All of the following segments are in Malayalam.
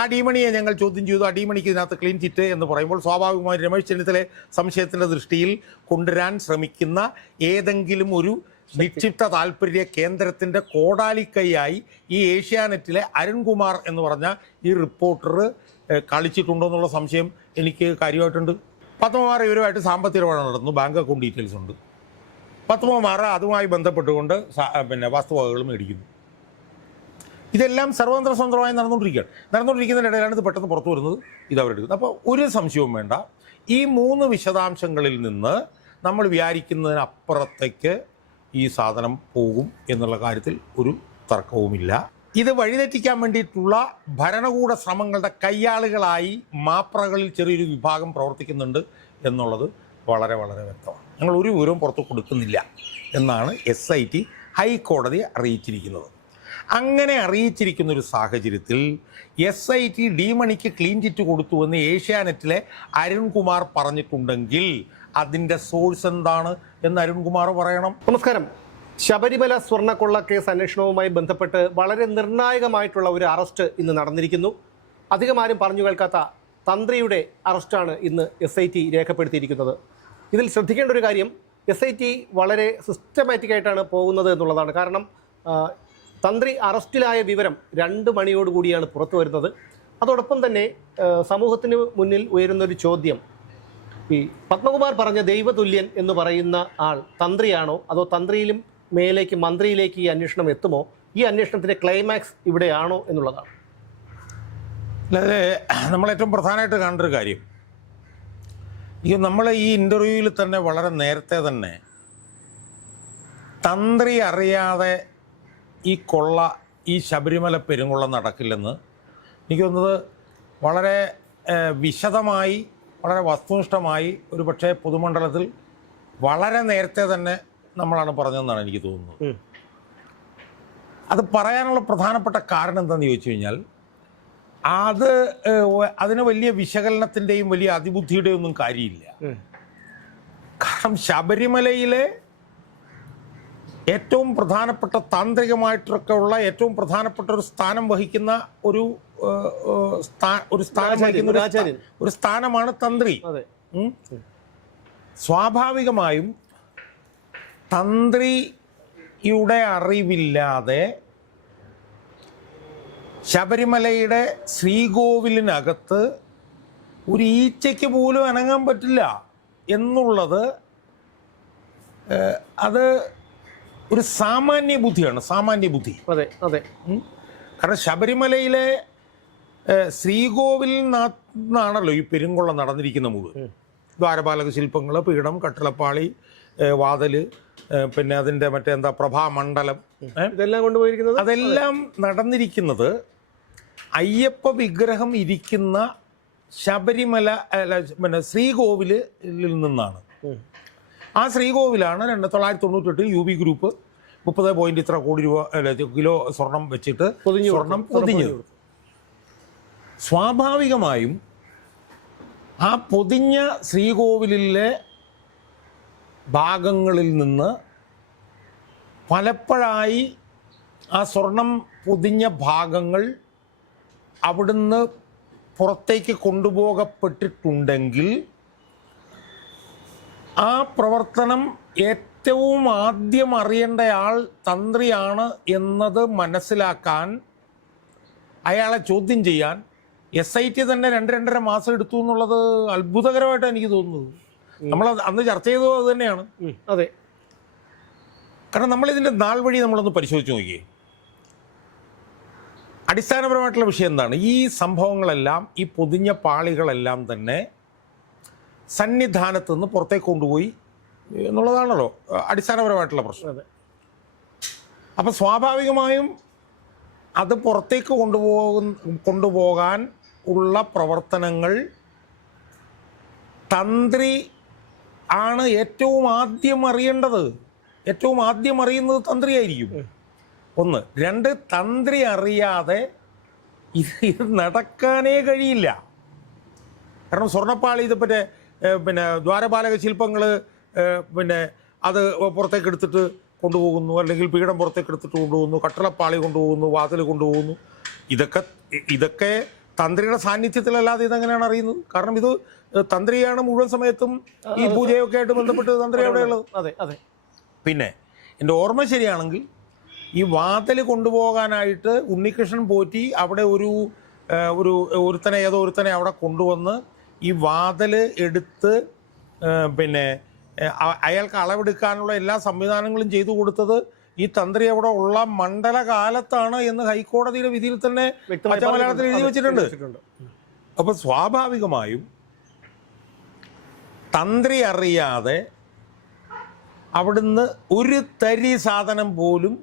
അടിമണിയെ ഞങ്ങൾ ചോദ്യം ചെയ്തു, അടിമണിക്ക് ഇതിനകത്ത് ക്ലീൻ ചിറ്റ് എന്ന് പറയുമ്പോൾ സ്വാഭാവികമായും രമേശ് ചെന്നിത്തല സംശയത്തിൻ്റെ ദൃഷ്ടിയിൽ കൊണ്ടുവരാൻ ശ്രമിക്കുന്ന ഏതെങ്കിലും ഒരു നിക്ഷിപ്ത താല്പര്യ കേന്ദ്രത്തിൻ്റെ കോടാലിക്കൈയായി ഈ ഏഷ്യാനെറ്റിലെ അരുൺകുമാർ എന്ന് പറഞ്ഞ ഈ റിപ്പോർട്ടർ കളിച്ചിട്ടുണ്ടോ എന്നുള്ള സംശയം എനിക്ക് കാര്യമായിട്ടുണ്ട്. പത്മകുമാർ ഇവരുമായിട്ട് സാമ്പത്തിക ഇടപാട് നടന്നു, ബാങ്ക് അക്കൗണ്ട് ഡീറ്റെയിൽസ് ഉണ്ട്. പത്മകുമാർ അതുമായി ബന്ധപ്പെട്ടുകൊണ്ട് വസ്തുവകകൾ മേടിക്കുന്നു. ഇതെല്ലാം സർവതന്ത്ര സ്വതന്ത്രമായി നടന്നുകൊണ്ടിരിക്കുന്നതിനിടയിലാണ് ഇത് പെട്ടെന്ന് പുറത്തു വരുന്നത്, ഇത് അവരെടുക്കുന്നത്. അപ്പോൾ ഒരു സംശയവും വേണ്ട, ഈ 3 വിശദാംശങ്ങളിൽ നിന്ന് നമ്മൾ വിചാരിക്കുന്നതിനപ്പുറത്തേക്ക് ഈ സാധനം പോകും എന്നുള്ള കാര്യത്തിൽ ഒരു തർക്കവുമില്ല. ഇത് വഴിതെറ്റിക്കാൻ വേണ്ടിയിട്ടുള്ള ഭരണകൂട ശ്രമങ്ങളുടെ കയ്യാളുകളായി മാപ്രകളിൽ ചെറിയൊരു വിഭാഗം പ്രവർത്തിക്കുന്നുണ്ട് എന്നുള്ളത് വളരെ വളരെ വ്യക്തമാണ്. ഞങ്ങൾ ഒരു വിവരവും പുറത്ത് കൊടുക്കുന്നില്ല എന്നാണ് SIT ഹൈക്കോടതിയെ അറിയിച്ചിരിക്കുന്നത്. അങ്ങനെ അറിയിച്ചിരിക്കുന്നൊരു സാഹചര്യത്തിൽ SIT ഡിമണിക്ക് ക്ലീൻ ചിറ്റ് കൊടുത്തുവെന്ന് ഏഷ്യാനെറ്റിലെ അരുൺകുമാർ പറഞ്ഞിട്ടുണ്ടെങ്കിൽ അതിൻ്റെ സോഴ്സ് എന്താണ് എന്ന് അരുൺകുമാർ പറയണം. നമസ്കാരം. ശബരിമല സ്വർണ്ണക്കൊള്ള കേസ് അന്വേഷണവുമായി ബന്ധപ്പെട്ട് വളരെ നിർണായകമായിട്ടുള്ള ഒരു അറസ്റ്റ് ഇന്ന് നടന്നിരിക്കുന്നു. അധികം ആരും പറഞ്ഞു കേൾക്കാത്ത തന്ത്രിയുടെ അറസ്റ്റാണ് ഇന്ന് SIT രേഖപ്പെടുത്തിയിരിക്കുന്നത്. ഇതിൽ ശ്രദ്ധിക്കേണ്ട ഒരു കാര്യം, SIT വളരെ സിസ്റ്റമാറ്റിക്കായിട്ടാണ് പോകുന്നത് എന്നുള്ളതാണ്. കാരണം തന്ത്രി അറസ്റ്റിലായ വിവരം 2 മണിയോടുകൂടിയാണ് പുറത്തു വരുന്നത്. അതോടൊപ്പം തന്നെ സമൂഹത്തിന് മുന്നിൽ ഉയരുന്നൊരു ചോദ്യം, ഈ പത്മകുമാർ പറഞ്ഞ ദൈവതുല്യൻ എന്ന് പറയുന്ന ആൾ തന്ത്രിയാണോ അതോ തന്ത്രിയിലും മേലേക്ക് മന്ത്രിയിലേക്ക് ഈ അന്വേഷണം എത്തുമോ, ഈ അന്വേഷണത്തിൻ്റെ ക്ലൈമാക്സ് ഇവിടെയാണോ എന്നുള്ളതാണ്. അല്ലാതെ നമ്മളേറ്റവും പ്രധാനമായിട്ട് കാണേണ്ട ഒരു കാര്യം, നമ്മൾ ഈ ഇൻ്റർവ്യൂവിൽ തന്നെ വളരെ നേരത്തെ തന്നെ തന്ത്രി അറിയാതെ ഈ കൊള്ള, ഈ ശബരിമല പെരുങ്കൊള്ള നടക്കില്ലെന്ന് എനിക്ക് തോന്നുന്നത് വളരെ വിശദമായി, വളരെ വസ്തുനിഷ്ഠമായി ഒരു പക്ഷേ പൊതുമണ്ഡലത്തിൽ വളരെ നേരത്തെ തന്നെ നമ്മളാണ് പറഞ്ഞതെന്നാണ് എനിക്ക് തോന്നുന്നത്. അത് പറയാനുള്ള പ്രധാനപ്പെട്ട കാരണം എന്താണെന്ന് ചോദിച്ചു കഴിഞ്ഞാൽ, അതിന് വലിയ വിശകലനത്തിൻ്റെയും വലിയ അതിബുദ്ധിയുടെയും ഒന്നും കാര്യമില്ല. കാരണം ശബരിമലയിലെ ഏറ്റവും പ്രധാനപ്പെട്ട താന്ത്രികമായിട്ടൊക്കെ ഉള്ള ഏറ്റവും പ്രധാനപ്പെട്ട ഒരു സ്ഥാനം വഹിക്കുന്ന ഒരു സ്ഥാനമാണ് തന്ത്രി. സ്വാഭാവികമായും തന്ത്രിയുടെ അറിവില്ലാതെ ശബരിമലയുടെ ശ്രീകോവിലിനകത്ത് ഒരു ഈച്ചയ്ക്ക് പോലും അനങ്ങാൻ പറ്റില്ല എന്നുള്ളത് അത് ഒരു സാമാന്യ ബുദ്ധിയാണ്, സാമാന്യ ബുദ്ധി. അതെ അതെ. കാരണം ശബരിമലയിലെ ശ്രീകോവിലിൽ നിന്നാണല്ലോ ഈ പെരുങ്കൊള്ള നടന്നിരിക്കുന്ന മുഴുവൻ. ദ്വാരപാലക ശില്പങ്ങൾ, പീഠം, കട്ടിളപ്പാളി, വാതില്, പിന്നെ അതിൻ്റെ മറ്റേന്താ പ്രഭാമണ്ഡലം, ഇതെല്ലാം കൊണ്ടുപോയിരിക്കുന്നത്, അതെല്ലാം നടന്നിരിക്കുന്നത് അയ്യപ്പ വിഗ്രഹം ഇരിക്കുന്ന ശബരിമല ശ്രീകോവിലിൽ നിന്നാണ്. ആ ശ്രീകോവിലാണ് 1998 UB ഗ്രൂപ്പ് 30 ഇത്ര കോടി രൂപ കിലോ സ്വർണം വെച്ചിട്ട് സ്വർണം പൊതിഞ്ഞത്. സ്വാഭാവികമായും ആ പൊതിഞ്ഞ ശ്രീകോവിലിലെ ഭാഗങ്ങളിൽ നിന്ന് പലപ്പോഴായി ആ സ്വർണം പൊതിഞ്ഞ ഭാഗങ്ങൾ അവിടുന്ന് പുറത്തേക്ക് കൊണ്ടുപോകപ്പെട്ടിട്ടുണ്ടെങ്കിൽ ആ പ്രവർത്തനം ഏറ്റവും ആദ്യം അറിയേണ്ടയാൾ തന്ത്രിയാണ് എന്നത് മനസ്സിലാക്കാൻ, അയാളെ ചോദ്യം ചെയ്യാൻ SIT തന്നെ 2-2.5 മാസം എടുത്തു എന്നുള്ളത് അത്ഭുതകരമായിട്ടാണ് എനിക്ക് തോന്നുന്നത്. നമ്മൾ അന്ന് ചർച്ച ചെയ്തത് അത് തന്നെയാണ്. അതെ. കാരണം നമ്മളിതിൻ്റെ നാൾ വഴി നമ്മളൊന്ന് പരിശോധിച്ച് നോക്കിയേ. അടിസ്ഥാനപരമായിട്ടുള്ള വിഷയം എന്താണ്? ഈ സംഭവങ്ങളെല്ലാം, ഈ പൊതിഞ്ഞ പാളികളെല്ലാം തന്നെ സന്നിധാനത്ത് നിന്ന് പുറത്തേക്ക് കൊണ്ടുപോയി എന്നുള്ളതാണല്ലോ അടിസ്ഥാനപരമായിട്ടുള്ള പ്രശ്നം. അപ്പം സ്വാഭാവികമായും അത് പുറത്തേക്ക് കൊണ്ടുപോകാൻ ഉള്ള പ്രവർത്തനങ്ങൾ തന്ത്രി ആണ് ഏറ്റവും ആദ്യം അറിയേണ്ടത്. ഏറ്റവും ആദ്യം അറിയുന്നത് തന്ത്രിയായിരിക്കും. 1. 2, തന്ത്രി അറിയാതെ ഇത് നടക്കാനേ കഴിയില്ല. കാരണം സ്വർണ്ണപ്പാളി, ഇതുപറ്റേ പിന്നെ ദ്വാരപാലക ശില്പങ്ങൾ, പിന്നെ അത് പുറത്തേക്ക് എടുത്തിട്ട് കൊണ്ടുപോകുന്നു, അല്ലെങ്കിൽ പീഠം പുറത്തേക്ക് എടുത്തിട്ട് കൊണ്ടുപോകുന്നു, കട്ടളപ്പാളി കൊണ്ടുപോകുന്നു, വാതിൽ കൊണ്ടുപോകുന്നു. ഇതൊക്കെ തന്ത്രിയുടെ സാന്നിധ്യത്തിലല്ലാതെ ഇതെങ്ങനെയാണ് അറിയുന്നത്? കാരണം ഇത് തന്ത്രിയാണ് മുഴുവൻ സമയത്തും ഈ പൂജയൊക്കെ ആയിട്ട് ബന്ധപ്പെട്ട് തന്ത്രി എവിടെയുള്ളത്. അതെ അതെ. പിന്നെ എൻ്റെ ഓർമ്മ ശരിയാണെങ്കിൽ ഈ വാതിൽ കൊണ്ടുപോകാനായിട്ട് ഉണ്ണികൃഷ്ണൻ പോറ്റി അവിടെ ഒരുത്തനെ അവിടെ കൊണ്ടുവന്ന് ഈ വാതിൽ എടുത്ത് പിന്നെ അയാൾക്ക് അളവെടുക്കാനുള്ള എല്ലാ സംവിധാനങ്ങളും ചെയ്തു കൊടുത്തത് ഈ തന്ത്രി അവിടെ ഉള്ള മണ്ഡലകാലത്താണ് എന്ന് ഹൈക്കോടതിയുടെ വിധിയിൽ തന്നെ മലയാളത്തിൽ എഴുതി വെച്ചിട്ടുണ്ട്. അപ്പൊ സ്വാഭാവികമായും തന്ത്രി അറിയാതെ അവിടുന്ന് ഒരു തരി സാധനം പോലും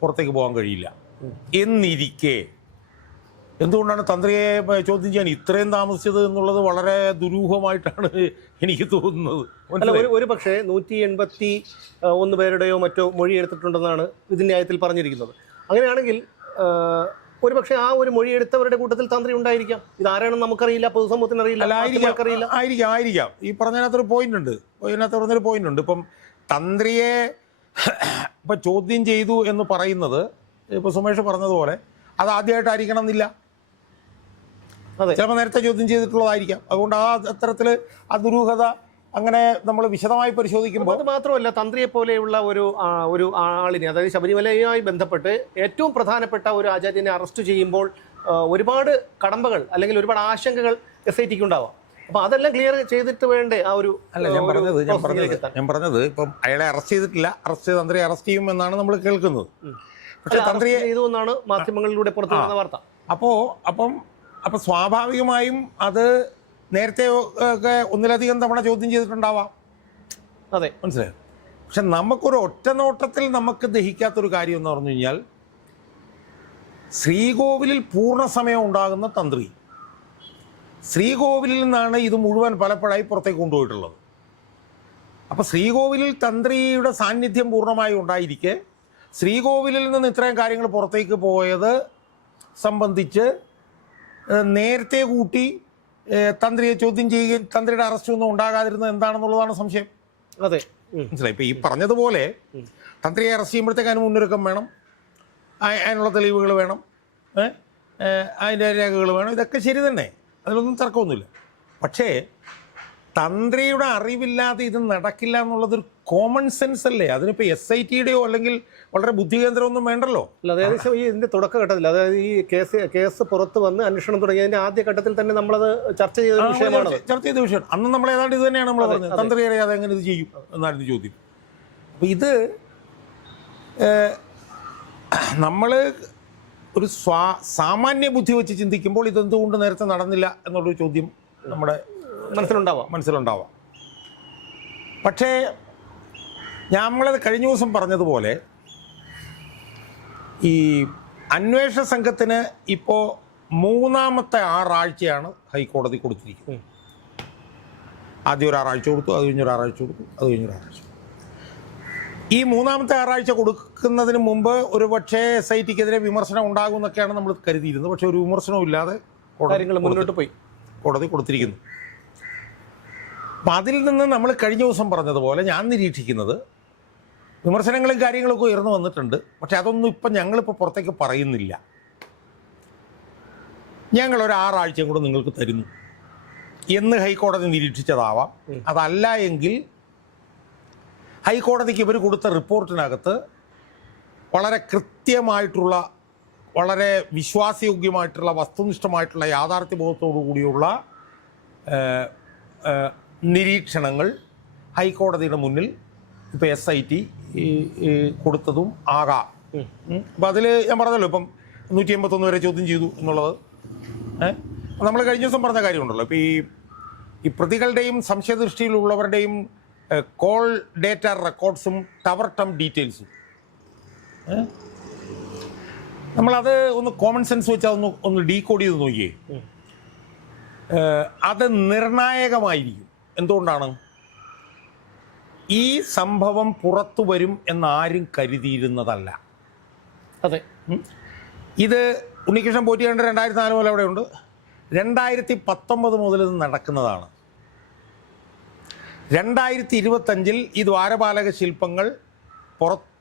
പുറത്തേക്ക് പോകാൻ കഴിയില്ല. എന്നിരിക്കെ എന്തുകൊണ്ടാണ് തന്ത്രിയെ ചോദ്യം ചെയ്യാൻ ഇത്രയും താമസിച്ചത് എന്നുള്ളത് വളരെ ദുരൂഹമായിട്ടാണ് എനിക്ക് തോന്നുന്നത്. അല്ല, ഒരു പക്ഷേ 181 പേരുടെയോ മറ്റോ മൊഴി എടുത്തിട്ടുണ്ടെന്നാണ് വിധിന്യായത്തിൽ പറഞ്ഞിരിക്കുന്നത്. അങ്ങനെയാണെങ്കിൽ ഒരു പക്ഷേ ആ ഒരു മൊഴി എടുത്തവരുടെ കൂട്ടത്തിൽ തന്ത്രി ഉണ്ടായിരിക്കാം. ഇതാരാണെന്ന് നമുക്കറിയില്ല, പൊതുസമൂഹത്തിന് അറിയില്ല. ആയിരിക്കാം. ഈ പറഞ്ഞതിനകത്തൊരു പോയിന്റ് ഉണ്ട്. ഇപ്പം തന്ത്രിയെ ഇപ്പം ചോദ്യം ചെയ്തു എന്ന് പറയുന്നത് ഇപ്പോൾ സുമേഷ് പറഞ്ഞതുപോലെ അത് ആദ്യമായിട്ടായിരിക്കണം എന്നില്ല. ചിലപ്പോൾ നേരത്തെ ചോദ്യം ചെയ്തിട്ടുള്ളതായിരിക്കാം. അതുകൊണ്ട് അത്തരത്തിൽ ആ ദുരൂഹത അങ്ങനെ നമ്മൾ വിശദമായി പരിശോധിക്കുമ്പോൾ അത് മാത്രമല്ല, തന്ത്രിയെ പോലെയുള്ള ഒരു ആളിനെ, അതായത് ശബരിമലയുമായി ബന്ധപ്പെട്ട് ഏറ്റവും പ്രധാനപ്പെട്ട ഒരു ആചാര്യനെ അറസ്റ്റ് ചെയ്യുമ്പോൾ ഒരുപാട് കടമ്പകൾ അല്ലെങ്കിൽ ഒരുപാട് ആശങ്കകൾ SITക്ക് ഉണ്ടാവാം. അപ്പൊ അതെല്ലാം ക്ലിയർ ചെയ്തിട്ട് വേണ്ടേ ആ ഒരു. അല്ല, ഞാൻ പറഞ്ഞത് ഇപ്പം അയാളെ അറസ്റ്റ് ചെയ്തിട്ടില്ല. തന്ത്രിയെ അറസ്റ്റ് ചെയ്യും എന്നാണ് നമ്മൾ കേൾക്കുന്നത്. പക്ഷെ തന്ത്രിയെ ചെയ്തുവെന്നാണ് മാധ്യമങ്ങളിലൂടെ പുറത്തു വരുന്ന വാർത്ത. അപ്പോൾ സ്വാഭാവികമായും അത് നേരത്തെ ഒക്കെ ഒന്നിലധികം തവണ ചോദ്യം ചെയ്തിട്ടുണ്ടാവാം. അതെ, മനസ്സിലായോ? പക്ഷെ നമുക്കൊരു ഒറ്റ നോട്ടത്തിൽ നമുക്ക് ദഹിക്കാത്തൊരു കാര്യം എന്ന് പറഞ്ഞു കഴിഞ്ഞാൽ, ശ്രീകോവിലിൽ പൂർണ്ണ സമയം ഉണ്ടാകുന്ന തന്ത്രി ശ്രീകോവിലിൽ നിന്നാണ് ഇത് മുഴുവൻ പലപ്പോഴായി പുറത്തേക്ക് കൊണ്ടുപോയിട്ടുള്ളത്. അപ്പോൾ ശ്രീകോവിലിൽ തന്ത്രിയുടെ സാന്നിധ്യം പൂർണ്ണമായി ഉണ്ടായിരിക്കെ ശ്രീകോവിലിൽ നിന്ന് ഇത്രയും കാര്യങ്ങൾ പുറത്തേക്ക് പോയത് സംബന്ധിച്ച് നേരത്തെ കൂട്ടി തന്ത്രിയെ ചോദ്യം ചെയ്യുകയും തന്ത്രിയുടെ അറസ്റ്റ് ഒന്നും ഉണ്ടാകാതിരുന്നത് എന്താണെന്നുള്ളതാണ് സംശയം. അതെ, മനസ്സിലായി. ഇപ്പം ഈ പറഞ്ഞതുപോലെ തന്ത്രിയെ അറസ്റ്റ് ചെയ്യുമ്പോഴത്തേക്ക് അതിന് മുന്നൊരുക്കം വേണം, അതിനുള്ള തെളിവുകൾ വേണം, അതിൻ്റെ രേഖകൾ വേണം. ഇതൊക്കെ ശരി തന്നെ, അതിലൊന്നും തർക്കമൊന്നുമില്ല. പക്ഷേ തന്ത്രിയുടെ അറിവില്ലാതെ ഇത് നടക്കില്ല എന്നുള്ളതൊരു കോമൺ സെൻസ് അല്ലേ? അതിനിപ്പോൾ SITയുടെയോ അല്ലെങ്കിൽ വളരെ ബുദ്ധികേന്ദ്രമൊന്നും വേണ്ടല്ലോ. അല്ല, അതായത് ഈ ഇതിന്റെ തുടക്കഘട്ടത്തിൽ, അതായത് ഈ കേസ് പുറത്ത് വന്ന് അന്വേഷണം തുടങ്ങിയതിന്റെ ആദ്യ ഘട്ടത്തിൽ തന്നെ നമ്മളത് ചർച്ച ചെയ്ത വിഷയം. അന്ന് നമ്മൾ ഏതാണ്ട് ഇത് തന്നെയാണ് നമ്മൾ പറഞ്ഞത്. തന്ത്രി അറിയാതെ എങ്ങനെ ഇത് ചെയ്യും എന്നായിരുന്നു ചോദ്യം. അപ്പം ഇത് നമ്മൾ ഒരു സാമാന്യ ബുദ്ധി വെച്ച് ചിന്തിക്കുമ്പോൾ ഇതെന്തുകൊണ്ട് നേരത്തെ നടന്നില്ല എന്നുള്ളൊരു ചോദ്യം നമ്മുടെ മനസ്സിലുണ്ടാവാം. പക്ഷേ നമ്മളത് കഴിഞ്ഞ ദിവസം പറഞ്ഞതുപോലെ ഈ അന്വേഷണ സംഘത്തിന് ഇപ്പോൾ 3ാമത്തെ 6 ആഴ്ചയാണ് ഹൈക്കോടതി കൊടുത്തിരിക്കുന്നത്. ആദ്യം ഒരു 6 ആഴ്ച കൊടുത്തു, അത് കഴിഞ്ഞൊരു 6 ആഴ്ച കൊടുത്തു, അത് കഴിഞ്ഞൊരു 6 ആഴ്ച. ഈ 3ാമത്തെ 6 ആഴ്ച കൊടുക്കുന്നതിന് മുമ്പ് ഒരു പക്ഷേ SITക്കെതിരെ വിമർശനം ഉണ്ടാകും എന്നൊക്കെയാണ് നമ്മൾ കരുതിയിരുന്നത്. പക്ഷേ ഒരു വിമർശനവും ഇല്ലാതെ കോടതി കൊടുത്തിരിക്കുന്നു. അപ്പം അതിൽ നിന്ന് നമ്മൾ കഴിഞ്ഞ ദിവസം പറഞ്ഞതുപോലെ ഞാൻ നിരീക്ഷിക്കുന്നത് വിമർശനങ്ങളും കാര്യങ്ങളൊക്കെ ഉയർന്നു വന്നിട്ടുണ്ട്. പക്ഷെ അതൊന്നും ഇപ്പം ഞങ്ങളിപ്പോൾ പുറത്തേക്ക് പറയുന്നില്ല. ഞങ്ങളൊരു 6 ആഴ്ചയും കൂടെ നിങ്ങൾക്ക് തരുന്നു എന്ന് ഹൈക്കോടതി നിരീക്ഷിച്ചതാവാം. അതല്ല എങ്കിൽ ഹൈക്കോടതിക്ക് ഇവർ കൊടുത്ത റിപ്പോർട്ടിനകത്ത് വളരെ കൃത്യമായിട്ടുള്ള, വളരെ വിശ്വാസയോഗ്യമായിട്ടുള്ള, വസ്തുനിഷ്ഠമായിട്ടുള്ള, യാഥാർത്ഥ്യബോധത്തോടു കൂടിയുള്ള നിരീക്ഷണങ്ങൾ ഹൈക്കോടതിയുടെ മുന്നിൽ ഇപ്പോൾ SIT കൊടുത്തതും ആകാം. അപ്പം അതിൽ ഞാൻ പറഞ്ഞല്ലോ, ഇപ്പം 181 വരെ ചോദ്യം ചെയ്തു എന്നുള്ളത് നമ്മൾ കഴിഞ്ഞ ദിവസം പറഞ്ഞ കാര്യമുണ്ടല്ലോ. ഇപ്പോൾ ഈ പ്രതികളുടെയും സംശയദൃഷ്ടിയിലുള്ളവരുടെയും കോൾ ഡേറ്റ റെക്കോർഡ്സും ടവർ ടം ഡീറ്റെയിൽസും നമ്മളത് ഒന്ന് കോമൺ സെൻസ് വെച്ചാൽ ഒന്ന് ഡീകോഡ് ചെയ്ത് നോക്കിയേ. അത് നിർണായകമായിരിക്കും. എന്തുകൊണ്ടാണ്? ഈ സംഭവം പുറത്തു വരും എന്നാരും കരുതിയിരുന്നതല്ല. അതെ, ഇത് ഉണ്ണികൃഷ്ണൻ പോറ്റിയാണ്ട് 2004 മുതൽ അവിടെയുണ്ട്. 2019 മുതൽ ഇത് നടക്കുന്നതാണ്. 2025 ഈ ദ്വാരപാലക ശില്പങ്ങൾ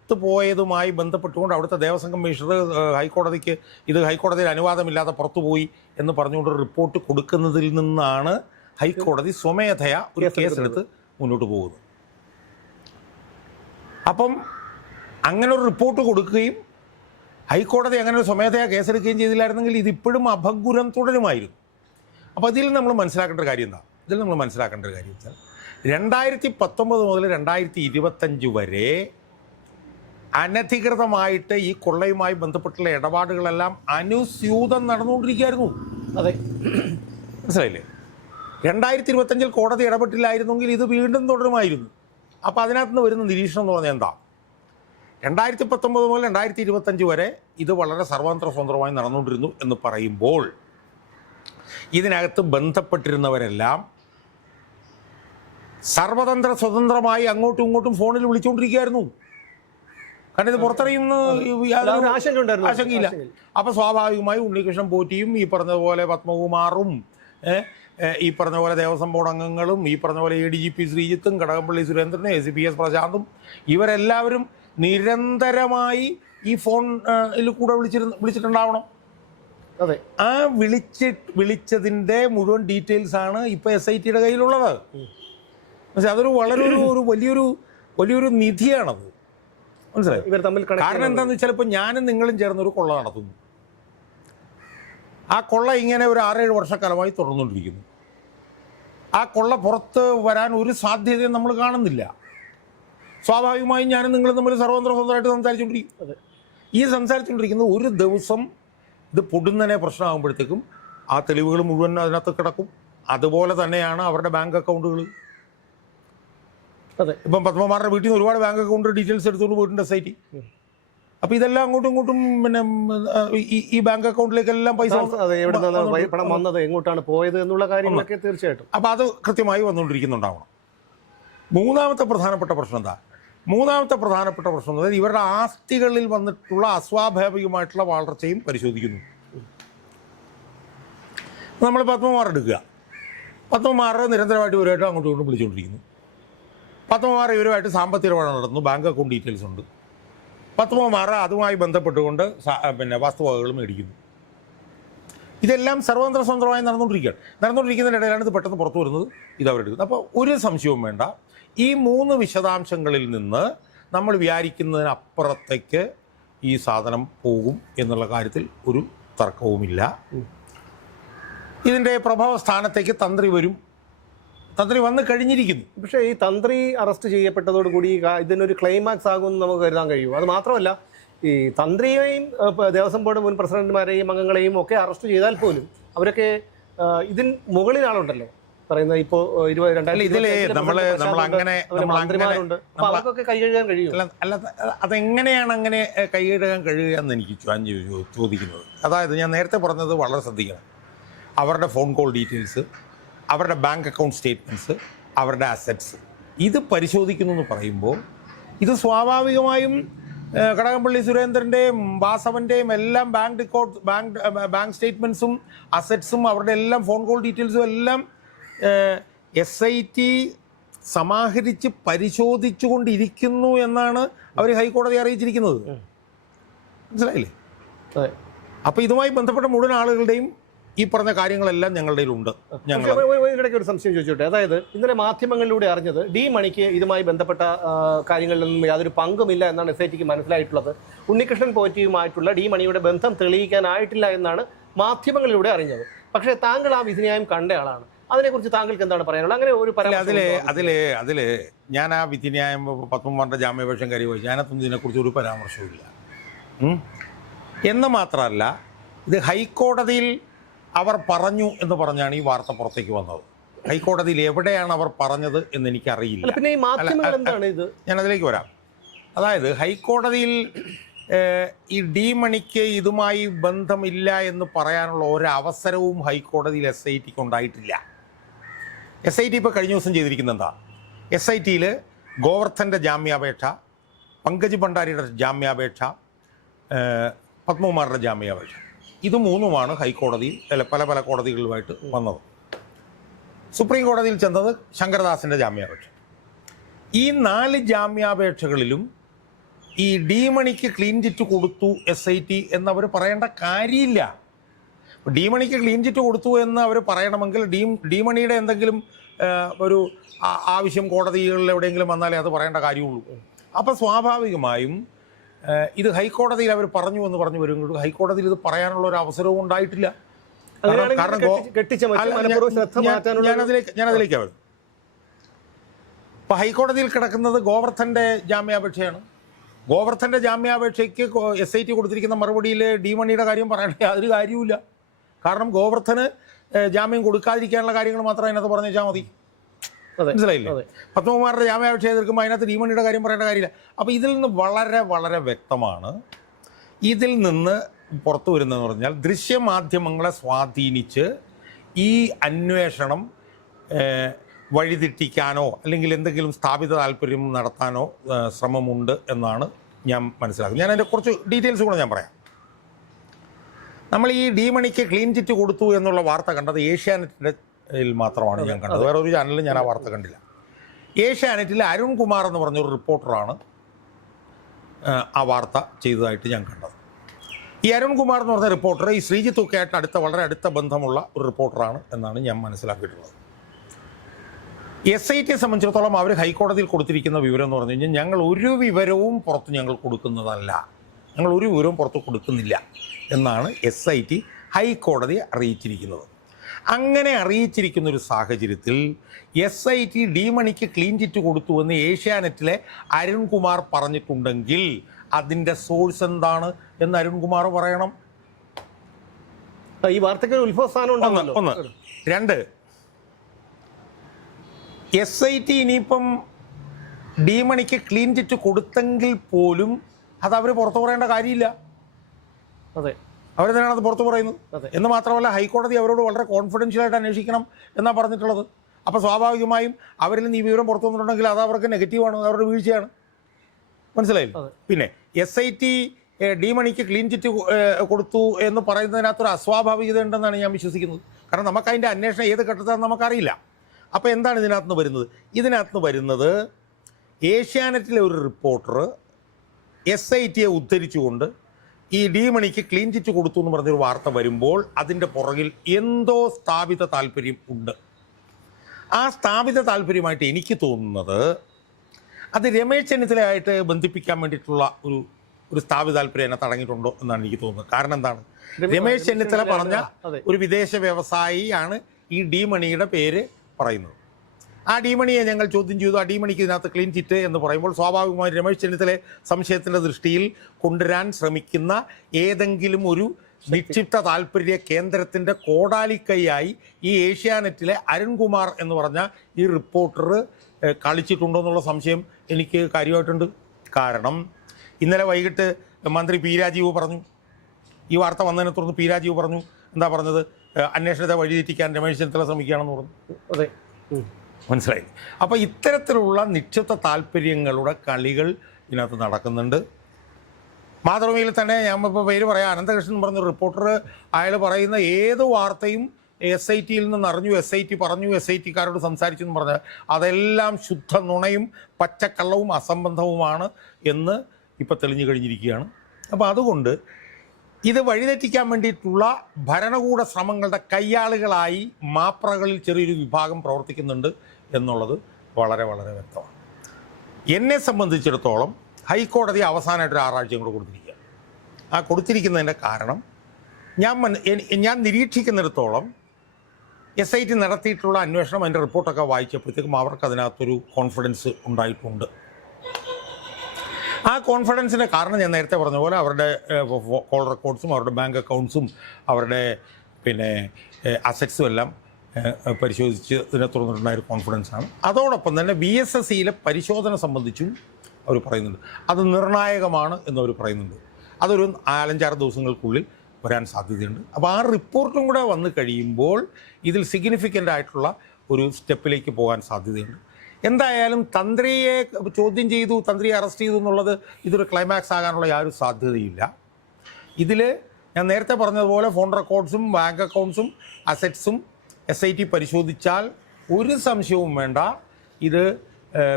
പുറത്തുപോയതുമായി ബന്ധപ്പെട്ടുകൊണ്ട് അവിടുത്തെ ദേവസ്വം കമ്മീഷണർ ഹൈക്കോടതിക്ക് ഇത് ഹൈക്കോടതിയിൽ അനുവാദമില്ലാതെ പുറത്തുപോയി എന്ന് പറഞ്ഞുകൊണ്ട് റിപ്പോർട്ട് കൊടുക്കുന്നതിൽ നിന്നാണ് ഹൈക്കോടതി സ്വമേധയാ ഒരു കേസെടുത്ത് മുന്നോട്ട് പോകുന്നത്. അപ്പം അങ്ങനെ ഒരു റിപ്പോർട്ട് കൊടുക്കുകയും ഹൈക്കോടതി അങ്ങനെ ഒരു സ്വമേധയാ കേസെടുക്കുകയും ചെയ്തില്ലായിരുന്നെങ്കിൽ ഇതിപ്പോഴും അഭംഗുരം തുടരുമായിരുന്നു. അപ്പോൾ ഇതിൽ നമ്മൾ മനസ്സിലാക്കേണ്ട ഒരു കാര്യം എന്താ? ഇതിൽ നമ്മൾ മനസ്സിലാക്കേണ്ട ഒരു കാര്യം വെച്ചാൽ 2019 മുതൽ 2025 വരെ അനധികൃതമായിട്ട് ഈ കൊള്ളയുമായി ബന്ധപ്പെട്ടുള്ള ഇടപാടുകളെല്ലാം അനുസ്യൂതം നടന്നുകൊണ്ടിരിക്കുകയായിരുന്നു. അതെ, മനസ്സിലായില്ലേ? 2025 കോടതി ഇടപെട്ടില്ലായിരുന്നെങ്കിൽ ഇത് വീണ്ടും തുടരുമായിരുന്നു. അപ്പോൾ അതിനകത്ത് നിന്ന് വരുന്ന നിരീക്ഷണം എന്ന് പറഞ്ഞാൽ എന്താ? 2019 മുതൽ 2025 വരെ ഇത് വളരെ സർവതന്ത്ര സ്വതന്ത്രമായി നടന്നുകൊണ്ടിരുന്നു എന്ന് പറയുമ്പോൾ ഇതിനകത്ത് ബന്ധപ്പെട്ടിരുന്നവരെല്ലാം സർവതന്ത്ര സ്വതന്ത്രമായി അങ്ങോട്ടും ഇങ്ങോട്ടും ഫോണിൽ വിളിച്ചുകൊണ്ടിരിക്കുകയായിരുന്നു. കാരണം ഇത് പുറത്തറിയുന്ന ആശങ്കയില്ല. അപ്പോൾ സ്വാഭാവികമായി ഉണ്ണികൃഷ്ണൻ പോറ്റിയും ഈ പറഞ്ഞതുപോലെ പത്മകുമാറും ഈ പറഞ്ഞ പോലെ ദേവസ്വം ബോർഡ് അംഗങ്ങളും ഈ പറഞ്ഞ പോലെ ADGP ശ്രീജിത്തും കടകംപള്ളി സുരേന്ദ്രനും ACPS പ്രശാന്തും ഇവരെല്ലാവരും നിരന്തരമായി ഈ ഫോണിൽ കൂടെ വിളിച്ചിട്ടുണ്ടാവണം. അതെ, ആ വിളിച്ചതിൻ്റെ മുഴുവൻ ഡീറ്റെയിൽസ് ആണ് ഇപ്പോൾ SITയുടെ കയ്യിലുള്ളത്. പക്ഷെ അതൊരു വളരെ ഒരു വലിയൊരു നിധിയാണത്. മനസ്സിലായി? ഇവർ തമ്മിൽ കാരണം എന്താണെന്ന് വെച്ചാൽ ഇപ്പോൾ ഞാനും നിങ്ങളും ചേർന്നൊരു കൊള്ള നടത്തുന്നു. ആ കൊള്ള ഇങ്ങനെ ഒരു 6-7 വർഷക്കാലമായി തുടർന്നുകൊണ്ടിരിക്കുന്നു. ആ കൊള്ള പുറത്ത് വരാൻ ഒരു സാധ്യതയും നമ്മൾ കാണുന്നില്ല. സ്വാഭാവികമായും ഞാനും നിങ്ങളും തമ്മിൽ സ്വതന്ത്രമായിട്ട് സംസാരിച്ചുകൊണ്ടിരിക്കും. ഈ സംസാരിച്ചുകൊണ്ടിരിക്കുന്നത് ഒരു ദിവസം ഇത് പൊടുന്നനെ പ്രശ്നമാകുമ്പോഴത്തേക്കും ആ തെളിവുകൾ മുഴുവൻ അതിനകത്ത് കിടക്കും. അതുപോലെ തന്നെയാണ് അവരുടെ ബാങ്ക് അക്കൗണ്ടുകൾ. അതെ, ഇപ്പം പത്മകുമാറിൻ്റെ വീട്ടിൽ നിന്ന് ഒരുപാട് ബാങ്ക് അക്കൗണ്ട് ഡീറ്റെയിൽസ് എടുത്തുകൊണ്ട് പോയിട്ടുണ്ട് SIT. അപ്പോൾ ഇതെല്ലാം അങ്ങോട്ടും ഇങ്ങോട്ടും പിന്നെ ഈ ബാങ്ക് അക്കൗണ്ടിലേക്കെല്ലാം പൈസ പണം വന്നത് എങ്ങോട്ടാണ് പോയത് എന്നുള്ള കാര്യങ്ങളൊക്കെ തീർച്ചയായിട്ടും അപ്പോൾ അത് കൃത്യമായി വന്നുകൊണ്ടിരിക്കുന്നുണ്ടാവണം. മൂന്നാമത്തെ പ്രധാനപ്പെട്ട പ്രശ്നം എന്താ? അതായത് ഇവരുടെ ആസ്തികളിൽ വന്നിട്ടുള്ള അസ്വാഭാവികമായിട്ടുള്ള വളർച്ചയും പരിശോധിക്കുന്നു. നമ്മൾ പത്മകുമാർ എടുക്കുക. പത്മകുമാർ നിരന്തരമായിട്ട് ഇവരുമായിട്ട് അങ്ങോട്ടും ഇങ്ങോട്ടും വിളിച്ചുകൊണ്ടിരിക്കുന്നു. പത്മകുമാർ ഇവരുമായിട്ട് സാമ്പത്തിക ഇടപാട് നടത്തുന്നു. ബാങ്ക് അക്കൗണ്ട് ഡീറ്റെയിൽസ് ഉണ്ട്. പത്മകുമാർ അതുമായി ബന്ധപ്പെട്ടുകൊണ്ട് പിന്നെ വസ്തുവകകൾ മേടിക്കുന്നു. ഇതെല്ലാം സർവതന്ത്ര സ്വതന്ത്രമായി നടന്നുകൊണ്ടിരിക്കുന്നതിനിടയിലാണ് ഇത് പെട്ടെന്ന് പുറത്തു വരുന്നത്. ഇത് അവരെടുക്കുന്നത്. അപ്പോൾ ഒരു സംശയവും വേണ്ട, ഈ 3 വിശദാംശങ്ങളിൽ നിന്ന് നമ്മൾ വിചാരിക്കുന്നതിനപ്പുറത്തേക്ക് ഈ സാധനം പോകും എന്നുള്ള കാര്യത്തിൽ ഒരു തർക്കവുമില്ല. ഇതിൻ്റെ പ്രഭവ സ്ഥാനത്തേക്ക് തന്ത്രി വരും. തന്ത്രി വന്നു കഴിഞ്ഞിരിക്കുന്നു. പക്ഷേ ഈ തന്ത്രി അറസ്റ്റ് ചെയ്യപ്പെട്ടതോടുകൂടി ഇതിനൊരു ക്ലൈമാക്സ് ആകുമെന്ന് നമുക്ക് കരുതാൻ കഴിയും. അത് മാത്രമല്ല, ഈ തന്ത്രിയെയും ദേവസ്വം ബോർഡ് മുൻ പ്രസിഡന്റുമാരെയും അംഗങ്ങളെയും ഒക്കെ അറസ്റ്റ് ചെയ്താൽ പോലും അവരൊക്കെ ഇതിന് മുകളിലാളുണ്ടല്ലോ പറയുന്നത്. ഇപ്പോൾ മന്ത്രിമാരുണ്ട്, അവർക്കൊക്കെ കൈകഴുകാൻ കഴിയും. അല്ല, അതെങ്ങനെയാണ് അങ്ങനെ കൈകഴുകാൻ കഴിയുക എന്ന് എനിക്ക് ചോദിക്കുന്നത്. അതായത് ഞാൻ നേരത്തെ പറഞ്ഞത് വളരെ ശ്രദ്ധിക്കണം. അവരുടെ ഫോൺ കോൾ ഡീറ്റെയിൽസ്, അവരുടെ ബാങ്ക് അക്കൗണ്ട് സ്റ്റേറ്റ്മെൻറ്റ്സ്, അവരുടെ അസറ്റ്സ്, ഇത് പരിശോധിക്കുന്നു എന്ന് പറയുമ്പോൾ ഇത് സ്വാഭാവികമായും കടകംപള്ളി സുരേന്ദ്രൻ്റെയും വാസവൻ്റെയും എല്ലാം ബാങ്ക് സ്റ്റേറ്റ്മെൻറ്റ്സും അസറ്റ്സും അവരുടെ എല്ലാം ഫോൺ കോൾ ഡീറ്റെയിൽസും എല്ലാം SIT സമാഹരിച്ച് പരിശോധിച്ചുകൊണ്ടിരിക്കുന്നു എന്നാണ് അവർ ഹൈക്കോടതി അറിയിച്ചിരിക്കുന്നത്. മനസ്സിലായില്ലേ? അപ്പോൾ ഇതുമായി ബന്ധപ്പെട്ട മുഴുവൻ ആളുകളുടെയും ഈ പറഞ്ഞ കാര്യങ്ങളെല്ലാം ഞങ്ങളുടെ ഉണ്ട്. ഇടയ്ക്ക് ഒരു സംശയം ചോദിച്ചോട്ടെ. അതായത് ഇന്നലെ മാധ്യമങ്ങളിലൂടെ അറിഞ്ഞത് ഡി മണിക്ക് ഇതുമായി ബന്ധപ്പെട്ട കാര്യങ്ങളിലൊന്നും യാതൊരു പങ്കുമില്ല എന്നാണ് SITക്ക് മനസ്സിലായിട്ടുള്ളത്. ഉണ്ണികൃഷ്ണൻ പോറ്റിയുമായിട്ടുള്ള ഡി മണിയുടെ ബന്ധം തെളിയിക്കാനായിട്ടില്ല എന്നാണ് മാധ്യമങ്ങളിലൂടെ അറിഞ്ഞത്. പക്ഷേ താങ്കൾ ആ വിധിന്യായം കണ്ട ആളാണ്. അതിനെക്കുറിച്ച് താങ്കൾക്ക് എന്താണ് പറയാനുള്ളത്? അങ്ങനെ ഒരു അതിൽ ഞാൻ ആ വിധിന്യായം പത്മകുമാറിൻ്റെ ജാമ്യാപേക്ഷം കാര്യമായി അതിനകത്തൊന്നും ഇതിനെക്കുറിച്ച് ഒരു പരാമർശവുമില്ല. എന്ന് മാത്രമല്ല, ഇത് ഹൈക്കോടതിയിൽ അവർ പറഞ്ഞു എന്ന് പറഞ്ഞാണ് ഈ വാർത്ത പുറത്തേക്ക് വന്നത്. ഹൈക്കോടതിയിൽ എവിടെയാണ് അവർ പറഞ്ഞത് എന്ന് എനിക്കറിയില്ല. പിന്നെ ഈ മാധ്യമങ്ങൾ എന്താണ് ഇത്? ഞാനതിലേക്ക് വരാം. അതായത് ഹൈക്കോടതിയിൽ ഈ ഡി മണിക്ക് ഇതുമായി ബന്ധമില്ല എന്ന് പറയാനുള്ള ഒരവസരവും ഹൈക്കോടതിയിൽ SITക്ക് ഉണ്ടായിട്ടില്ല. SIT ഇപ്പോൾ കഴിഞ്ഞ ദിവസം ചെയ്തിരിക്കുന്നത് എന്താ? SITയിൽ ഗോവർദ്ധൻ്റെ ജാമ്യാപേക്ഷ, പങ്കജ് ഭണ്ഡാരിയുടെ ജാമ്യാപേക്ഷ, പത്മകുമാറിൻ്റെ ജാമ്യാപേക്ഷ, ഇത് 3ഉമാണ് ഹൈക്കോടതിയിൽ പല കോടതികളിലുമായിട്ട് വന്നത്. സുപ്രീം കോടതിയിൽ ചെന്നത് ശങ്കരദാസിൻ്റെ ജാമ്യാപേക്ഷ. ഈ 4 ജാമ്യാപേക്ഷകളിലും ഈ ഡി മണിക്ക് ക്ലീൻ ചിറ്റ് കൊടുത്തു SIT എന്നവർ പറയേണ്ട കാര്യമില്ല. ഡി മണിക്ക് ക്ലീൻ ചിറ്റ് കൊടുത്തു എന്ന് അവർ പറയണമെങ്കിൽ ഡി മണിയുടെ എന്തെങ്കിലും ഒരു ആവശ്യം കോടതികളിൽ എവിടെയെങ്കിലും വന്നാലേ അത് പറയേണ്ട കാര്യമുള്ളൂ. അപ്പോൾ സ്വാഭാവികമായും ഇത് ഹൈക്കോടതിയിൽ അവർ പറഞ്ഞു എന്ന് പറഞ്ഞു വരുമ്പോൾ ഹൈക്കോടതിയിൽ ഇത് പറയാനുള്ള ഒരു അവസരവും ഉണ്ടായിട്ടില്ല. കാരണം ഞാനതിലേക്ക് വരും. ഇപ്പോൾ ഹൈക്കോടതിയിൽ കിടക്കുന്നത് ഗോവർദ്ധൻ്റെ ജാമ്യാപേക്ഷയാണ്. ഗോവർദ്ധൻ്റെ ജാമ്യാപേക്ഷയ്ക്ക് SIT കൊടുത്തിരിക്കുന്ന മറുപടിയിൽ ഡി മണിയുടെ കാര്യം പറയേണ്ട യാതൊരു കാര്യവുമില്ല. കാരണം ഗോവർദ്ധന് ജാമ്യം കൊടുക്കാതിരിക്കാനുള്ള കാര്യങ്ങൾ മാത്രം അതിനകത്ത് പറഞ്ഞു വെച്ചാൽ മതി. മനസ്സിലായില്ലേ? പത്മകുമാറിൻ്റെ ജാമ്യാപേക്ഷ എതിർക്കുമ്പോൾ അതിനകത്ത് ഡി മണിയുടെ കാര്യം പറയേണ്ട കാര്യമില്ല. അപ്പോൾ ഇതിൽ നിന്ന് വളരെ വളരെ വ്യക്തമാണ്, ഇതിൽ നിന്ന് പുറത്തു വരുന്നതെന്ന് പറഞ്ഞാൽ ദൃശ്യമാധ്യമങ്ങളെ സ്വാധീനിച്ച് ഈ അന്വേഷണം വഴിതെറ്റിക്കാനോ അല്ലെങ്കിൽ എന്തെങ്കിലും സ്ഥാപിത താല്പര്യം നടത്താനോ ശ്രമമുണ്ട് എന്നാണ് ഞാൻ മനസ്സിലാക്കുന്നത്. ഞാൻ അതിൻ്റെ കുറച്ച് ഡീറ്റെയിൽസ് കൂടെ ഞാൻ പറയാം. നമ്മൾ ഈ ഡി മണിക്ക് ക്ലീൻ ചിറ്റ് കൊടുത്തു എന്നുള്ള വാർത്ത കണ്ടത് ഏഷ്യാനെറ്റിൻ്റെ മാത്രമാണ് ഞാൻ കണ്ടത്. വേറെ ഒരു ചാനലിലും ഞാൻ ആ വാർത്ത കണ്ടില്ല. ഏഷ്യാനെറ്റിൽ അരുൺ കുമാർ എന്ന് പറഞ്ഞൊരു റിപ്പോർട്ടറാണ് ആ വാർത്ത ചെയ്തതായിട്ട് ഞാൻ കണ്ടത്. ഈ അരുൺ കുമാർ എന്ന് പറഞ്ഞ റിപ്പോർട്ടർ ഈ ശ്രീജിത്തൊക്കെ ആയിട്ട് വളരെ അടുത്ത ബന്ധമുള്ള ഒരു റിപ്പോർട്ടറാണ് എന്നാണ് ഞാൻ മനസ്സിലാക്കിയിട്ടുള്ളത്. SIT സംബന്ധിച്ചിടത്തോളം അവർ ഹൈക്കോടതിയിൽ കൊടുത്തിരിക്കുന്ന വിവരം എന്ന് പറഞ്ഞു കഴിഞ്ഞാൽ ഞങ്ങൾ ഒരു വിവരവും പുറത്ത് ഞങ്ങൾ കൊടുക്കുന്നതല്ല, ഞങ്ങൾ ഒരു വിവരവും പുറത്ത് കൊടുക്കുന്നില്ല എന്നാണ് SIT ഹൈക്കോടതിയെ അറിയിച്ചിരിക്കുന്നത്. അങ്ങനെ അറിയിച്ചിരിക്കുന്നൊരു സാഹചര്യത്തിൽ SIT ഡി മണിക്ക് ക്ലീൻ ചിറ്റ് കൊടുത്തുവെന്ന് ഏഷ്യാനെറ്റിലെ അരുൺകുമാർ പറഞ്ഞിട്ടുണ്ടെങ്കിൽ അതിൻ്റെ സോഴ്സ് എന്താണ് എന്ന് അരുൺകുമാർ പറയണം. ഈ വാർത്തയ്ക്ക് ഉത്ഭവസ്ഥാനം ഒന്ന്. രണ്ട്, SIT ഇനിയിപ്പം ഡി മണിക്ക് ക്ലീൻ ചിറ്റ് കൊടുത്തെങ്കിൽ പോലും അത് അവർ പുറത്തു പറയേണ്ട കാര്യമില്ല. അതെ, അവർ തന്നെയാണ് അത് പുറത്തു പറയുന്നത്. എന്ന് മാത്രമല്ല ഹൈക്കോടതി അവരോട് വളരെ കോൺഫിഡൻഷ്യലായിട്ട് അന്വേഷിക്കണം എന്നാണ് പറഞ്ഞിട്ടുള്ളത്. അപ്പോൾ സ്വാഭാവികമായും അവരിൽ നിന്ന് ഈ വിവരം പുറത്തു വന്നിട്ടുണ്ടെങ്കിൽ അത് അവർക്ക് നെഗറ്റീവാണ്, അവരുടെ വീഴ്ചയാണ്. മനസ്സിലായില്ല? പിന്നെ SIT ഡി മണിക്ക് ക്ലീൻ ചിറ്റ് കൊടുത്തു എന്ന് പറയുന്നതിനകത്തൊരു അസ്വാഭാവികത ഉണ്ടെന്നാണ് ഞാൻ വിശ്വസിക്കുന്നത്. കാരണം നമുക്കതിൻ്റെ അന്വേഷണം ഏത് ഘട്ടത്താണെന്ന് നമുക്കറിയില്ല. അപ്പോൾ എന്താണ് ഇതിനകത്ത് വരുന്നത്? ഇതിനകത്ത് വരുന്നത് ഏഷ്യാനെറ്റിലെ ഒരു റിപ്പോർട്ടർ SITയെ ഉദ്ധരിച്ചുകൊണ്ട് ഈ ഡി മണിക്ക് ക്ലീൻ ചിറ്റ് കൊടുത്തു എന്ന് പറഞ്ഞൊരു വാർത്ത വരുമ്പോൾ അതിൻ്റെ പുറകിൽ എന്തോ സ്ഥാപിത താല്പര്യം ഉണ്ട്. ആ സ്ഥാപിത താല്പര്യമായിട്ട് എനിക്ക് തോന്നുന്നത് അത് രമേശ് ചെന്നിത്തലയായിട്ട് ബന്ധിപ്പിക്കാൻ വേണ്ടിയിട്ടുള്ള ഒരു സ്ഥാപിത താല്പര്യം അതിനകത്ത് അടങ്ങിയിട്ടുണ്ടോ എന്നാണ് എനിക്ക് തോന്നുന്നത്. കാരണം എന്താണ്, രമേശ് ചെന്നിത്തല പറഞ്ഞ ഒരു വിദേശ വ്യവസായിയാണ് ഈ ഡി മണിയുടെ പേര് പറയുന്നത്. ആ ഡി മണിയെ ഞങ്ങൾ ചോദ്യം ചെയ്തു. ആ ഡി മണിക്ക് ഇതിനകത്ത് ക്ലീൻ ചിറ്റ് എന്ന് പറയുമ്പോൾ സ്വാഭാവികമായും രമേശ് ചെന്നിത്തലയെ സംശയത്തിൻ്റെ ദൃഷ്ടിയിൽ കൊണ്ടുവരാൻ ശ്രമിക്കുന്ന ഏതെങ്കിലും ഒരു നിക്ഷിപ്ത താല്പര്യ കേന്ദ്രത്തിൻ്റെ കോടാലിക്കൈയായി ഈ ഏഷ്യാനെറ്റിലെ അരുൺകുമാർ എന്ന് പറഞ്ഞ ഈ റിപ്പോർട്ടർ കളിച്ചിട്ടുണ്ടോ എന്നുള്ള സംശയം എനിക്ക് കാര്യമായിട്ടുണ്ട്. കാരണം ഇന്നലെ വൈകിട്ട് മന്ത്രി പി രാജീവ് പറഞ്ഞു, ഈ വാർത്ത വന്നതിനെ തുടർന്ന് പി രാജീവ് പറഞ്ഞു, എന്താ പറഞ്ഞത്, അന്വേഷണത്തെ വഴിതെറ്റിക്കാൻ രമേശ് ചെന്നിത്തല ശ്രമിക്കുകയാണെന്ന് പറഞ്ഞു. അതെ, മനസ്സിലായി. അപ്പോൾ ഇത്തരത്തിലുള്ള നിക്ഷിപ്ത താല്പര്യങ്ങളുടെ കളികൾ ഇതിനകത്ത് നടക്കുന്നുണ്ട്. മാതൃഭൂമിയിൽ തന്നെ ഞാൻ ഇപ്പോൾ പേര് പറയാം, അനന്തകൃഷ്ണൻ പറഞ്ഞ റിപ്പോർട്ടർ, അയാൾ പറയുന്ന ഏത് വാർത്തയും SITയിൽ നിന്ന് അറിഞ്ഞു, SIT പറഞ്ഞു, SITക്കാരോട് സംസാരിച്ചു എന്ന് പറഞ്ഞാൽ അതെല്ലാം ശുദ്ധ നുണയും പച്ചക്കള്ളവും അസംബന്ധവുമാണ് എന്ന് ഇപ്പോൾ തെളിഞ്ഞു കഴിഞ്ഞിരിക്കുകയാണ്. അപ്പോൾ അതുകൊണ്ട് ഇത് വഴിതെറ്റിക്കാൻ വേണ്ടിയിട്ടുള്ള ഭരണകൂട ശ്രമങ്ങളുടെ കയ്യാളുകളായി മാപ്രകളിൽ ചെറിയൊരു വിഭാഗം പ്രവർത്തിക്കുന്നുണ്ട് എന്നുള്ളത് വളരെ വളരെ വ്യക്തമാണ്. എന്നെ സംബന്ധിച്ചിടത്തോളം ഹൈക്കോടതി അവസാനമായിട്ടൊരു 6 ആഴ്ചയും കൂടെ കൊടുത്തിരിക്കുകയാണ്. ആ കൊടുത്തിരിക്കുന്നതിൻ്റെ കാരണം ഞാൻ നിരീക്ഷിക്കുന്നിടത്തോളം SIT നടത്തിയിട്ടുള്ള അന്വേഷണം, അതിൻ്റെ റിപ്പോർട്ടൊക്കെ വായിച്ചപ്പോഴത്തേക്കും അവർക്ക് അതിനകത്തൊരു കോൺഫിഡൻസ് ഉണ്ടായിട്ടുണ്ട്. ആ കോൺഫിഡൻസിൻ്റെ കാരണം ഞാൻ നേരത്തെ പറഞ്ഞ പോലെ അവരുടെ കോൾ റെക്കോർഡ്സും അവരുടെ ബാങ്ക് അക്കൗണ്ട്സും അവരുടെ അസറ്റ്സും എല്ലാം പരിശോധിച്ച് ഇതിനെ തുടർന്നിട്ടുണ്ടായ ഒരു കോൺഫിഡൻസാണ്. അതോടൊപ്പം തന്നെ VSSCയിലെ പരിശോധന സംബന്ധിച്ചും അവർ പറയുന്നുണ്ട്, അത് നിർണായകമാണ് എന്നവർ പറയുന്നുണ്ട്. അതൊരു 4-5 ദിവസങ്ങൾക്കുള്ളിൽ വരാൻ സാധ്യതയുണ്ട്. അപ്പോൾ ആ റിപ്പോർട്ടും കൂടെ വന്നു കഴിയുമ്പോൾ ഇതിൽ സിഗ്നിഫിക്കൻ്റ് ആയിട്ടുള്ള ഒരു സ്റ്റെപ്പിലേക്ക് പോകാൻ സാധ്യതയുണ്ട്. എന്തായാലും തന്ത്രിയെ ചോദ്യം ചെയ്തു, തന്ത്രിയെ അറസ്റ്റ് ചെയ്തു എന്നുള്ളത് ഇതൊരു ക്ലൈമാക്സ് ആകാനുള്ള യാതൊരു സാധ്യതയില്ല. ഇതിൽ ഞാൻ നേരത്തെ പറഞ്ഞതുപോലെ ഫോൺ റെക്കോർഡ്സും ബാങ്ക് അക്കൗണ്ട്സും അസറ്റ്സും SIT പരിശോധിച്ചാൽ ഒരു സംശയവും വേണ്ട, ഇത്